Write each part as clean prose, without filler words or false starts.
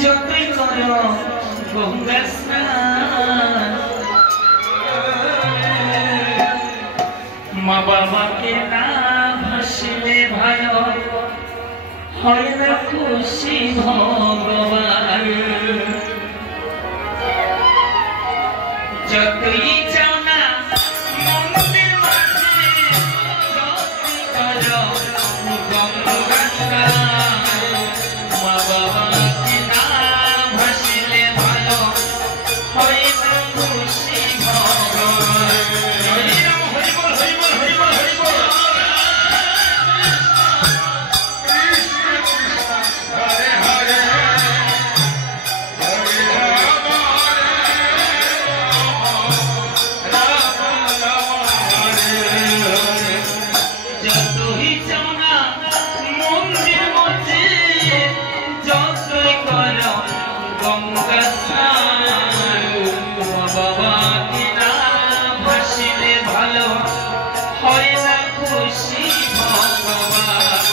যতই করো গঙ্গা স্নান মা বাবাকে না ভাসিলে ভয় হয় না খুশি ভগবান যতই চাও না মন্দির মাঝে যতই করো গঙ্গা স্নান মা বাবাকে না ভাসিলে ভালো হয় না খুশি ভগবান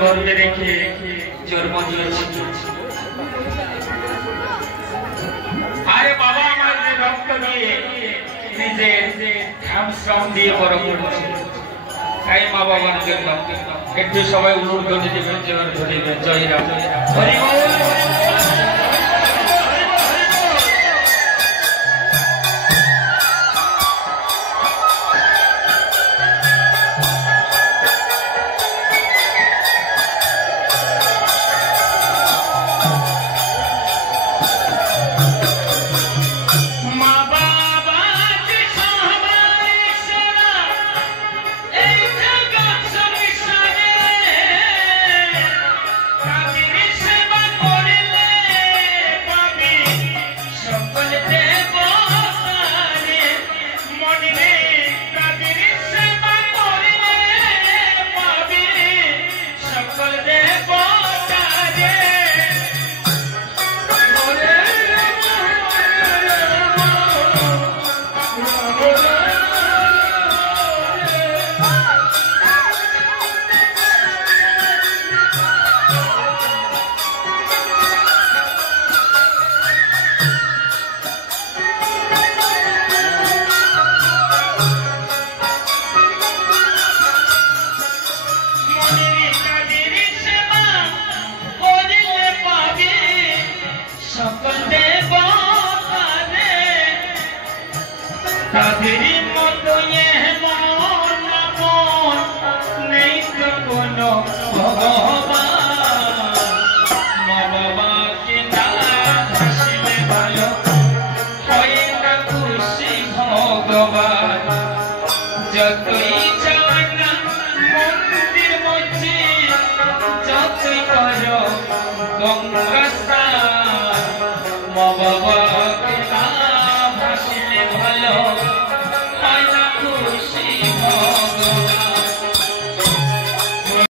গর্বে রেখে জন্ম দিয়েছে আরে বাবা আমার যে রক্ত দিয়ে নিজের শ্রম দিয়ে বড় করছে তাই মা বাবার জন্য একটু সবাই উলুধ্বনি দিবেন জয় ধরিবেন জয় রাম হরি বল তাদেরই মতো এমন মন নেই তো কোনো ভগবান মা বাবাকে না ভাসিলে ভালো হয় না খুশি ভগবান যতই যাও না মন্দির মধ্যে যতই করো গঙ্গা স্নান মা বাবাকে না ভাসিলে ভালো